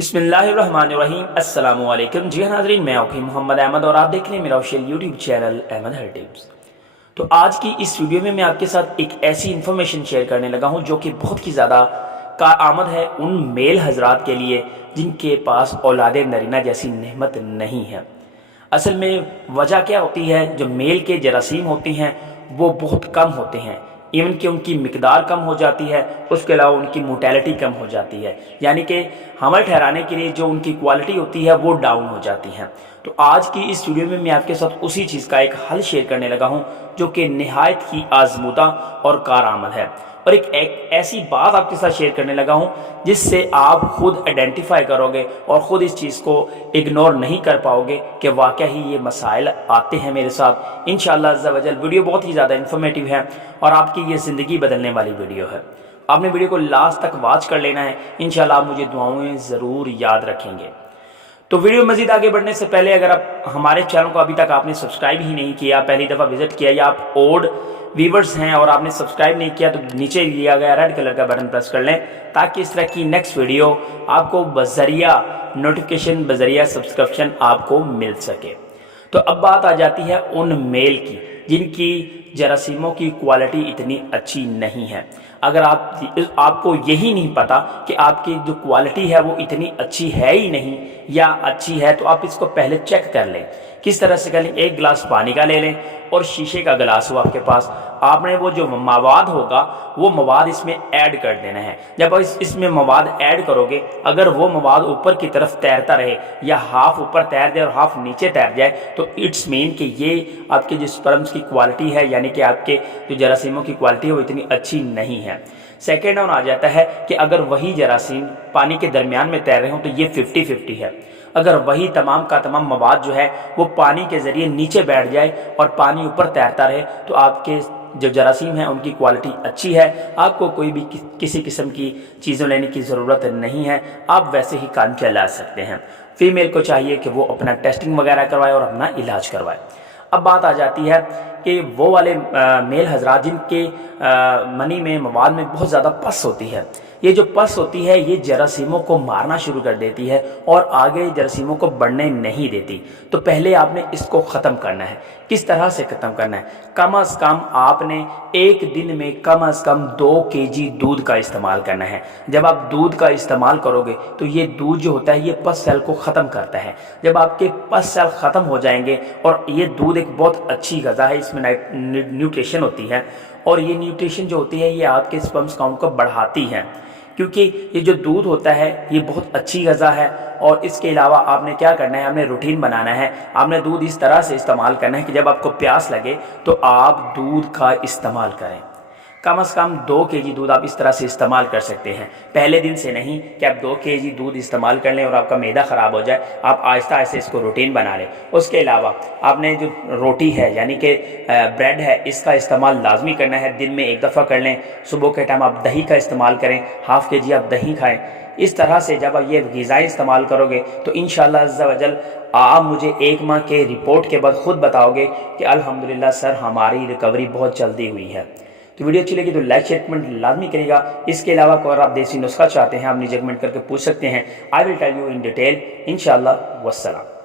बिस्मिल्लाहिर्रहमानिर्रहीम अस्सलामु अलैकुम। जी हाँ नाज़रीन, मैं आपकी मोहम्मद अहमद और आप देख रहे हैं मेरा ऑफिशियल यूट्यूब चैनल अहमद हर टिप्स। तो आज की इस वीडियो में मैं आपके साथ एक ऐसी इन्फॉर्मेशन शेयर करने लगा हूँ जो कि बहुत ही ज़्यादा कारआमद है उन मेल हजरात के लिए जिनके पास औलाद नरीना जैसी नेमत नहीं है। असल में वजह क्या होती है, जो मेल के जरासीम होती हैं वो बहुत कम होते हैं, इवन कि उनकी मिकदार कम हो जाती है, उसके अलावा उनकी मोटेलिटी कम हो जाती है, यानी कि हमल ठहराने के लिए जो उनकी क्वालिटी होती है वो डाउन हो जाती है। तो आज की इस वीडियो में मैं आपके साथ उसी चीज़ का एक हल शेयर करने लगा हूं जो कि निहायत ही आजमूदा और कारआमद है, और एक ऐसी बात आपके साथ शेयर करने लगा हूं जिससे आप खुद आइडेंटिफाई करोगे और ख़ुद इस चीज़ को इग्नोर नहीं कर पाओगे कि वाकई ही ये मसाइल आते हैं मेरे साथ। इंशाअल्लाह अज़्ज़ा वजल वीडियो बहुत ही ज़्यादा इन्फॉर्मेटिव है और आपकी ये ज़िंदगी बदलने वाली वीडियो है। आपने वीडियो को लास्ट तक वॉच कर लेना है, इंशाअल्लाह आप मुझे दुआओं में ज़रूर याद रखेंगे। तो वीडियो मजीद आगे बढ़ने से पहले अगर आप हमारे चैनल को अभी तक आपने सब्सक्राइब ही नहीं किया, पहली दफ़ा विजिट किया या आप ओल्ड व्यूवर्स हैं और आपने सब्सक्राइब नहीं किया, तो नीचे दिया गया रेड कलर का बटन प्रेस कर लें ताकि इस तरह की नेक्स्ट वीडियो आपको बजरिया नोटिफिकेशन, बजरिया सब्सक्रिप्शन आपको मिल सके। तो अब बात आ जाती है उन मेल की जिनकी जरासीमों की क्वालिटी इतनी अच्छी नहीं है। अगर आपको यही नहीं पता कि आपकी जो क्वालिटी है वो इतनी अच्छी है ही नहीं या अच्छी है, तो आप इसको पहले चेक कर लें। किस तरह से कर लें? एक गिलास पानी का ले लें और शीशे का गिलास हो आपके पास, आपने वो जो मवाद होगा वो मवाद इसमें ऐड कर देना है। जब इसमें मवाद ऐड करोगे, अगर वो मवाद ऊपर की तरफ तैरता रहे या हाफ ऊपर तैर जाए और हाफ नीचे तैर जाए, तो इट्स मीन कि ये आपके जो स्पर्म्स की क्वालिटी है, यानी कि आपके जो जरासीमों की क्वालिटी है वो इतनी अच्छी नहीं है। सेकेंड ऑन आ जाता है कि अगर वही जरासीम पानी के दरमियान में तैर रहे हो तो ये 50-50 है। अगर वही तमाम का तमाम मवाद जो है वो पानी के ज़रिए नीचे बैठ जाए और पानी ऊपर तैरता रहे, तो आपके जो जरासीम हैं उनकी क्वालिटी अच्छी है, आपको कोई भी किसी किस्म की चीज़ों लेने की ज़रूरत नहीं है, आप वैसे ही काम चला सकते हैं। फीमेल को चाहिए कि वो अपना टेस्टिंग वगैरह करवाए और अपना इलाज करवाए। अब बात आ जाती है कि वो वाले मेल हजरात जिनके मनी में, मवाद में बहुत ज़्यादा पस होती है। ये जो पस होती है ये जरासीमों को मारना शुरू कर देती है और आगे जरासीमों को बढ़ने नहीं देती। तो पहले आपने इसको ख़त्म करना है। किस तरह से ख़त्म करना है? कम अज़ कम आपने एक दिन में कम अज़ कम 2 kg दूध का इस्तेमाल करना है। जब आप दूध का इस्तेमाल करोगे तो ये दूध जो होता है ये पस सेल को ख़त्म करता है। जब आपके पस सेल ख़त्म हो जाएंगे, और ये दूध एक बहुत अच्छी ग़िज़ा है, इसमें न्यूट्रिशन होती है, और ये न्यूट्रिशन जो होती है ये आपके स्पर्म्स काउंट को बढ़ाती है, क्योंकि ये जो दूध होता है ये बहुत अच्छी ग़िज़ा है। और इसके अलावा आपने क्या करना है, आपने रूटीन बनाना है। आपने दूध इस तरह से इस्तेमाल करना है कि जब आपको प्यास लगे तो आप दूध का इस्तेमाल करें। कम से कम 2 kg दूध आप इस तरह से इस्तेमाल कर सकते हैं। पहले दिन से नहीं कि आप 2 kg दूध इस्तेमाल कर लें और आपका मैदा ख़राब हो जाए। आप आहिस्ता आहिस्ता इसको रूटीन बना लें। उसके अलावा आपने जो रोटी है यानी कि ब्रेड है, इसका इस्तेमाल लाजमी करना है। दिन में एक दफ़ा कर लें। सुबह के टाइम आप दही का इस्तेमाल करें, हाफ़ kg आप दही खाएँ। इस तरह से जब आप ये ग़िज़ाएँ इस्तेमाल करोगे तो इंशाअल्लाह अज़्ज़ा वजल आप मुझे 1 माह के रिपोर्ट के बाद ख़ुद बताओगे कि अल्हम्दुलिल्लाह सर हमारी रिकवरी बहुत जल्दी हुई है। तो वीडियो अच्छी लगी तो लाइक शेयर कमेंट लाजमी करेगा। इसके अलावा अगर आप देसी नुस्खा चाहते हैं आप नीचे कमेंट करके पूछ सकते हैं। I will tell you in detail इंशाअल्लाह। वस्सलाम।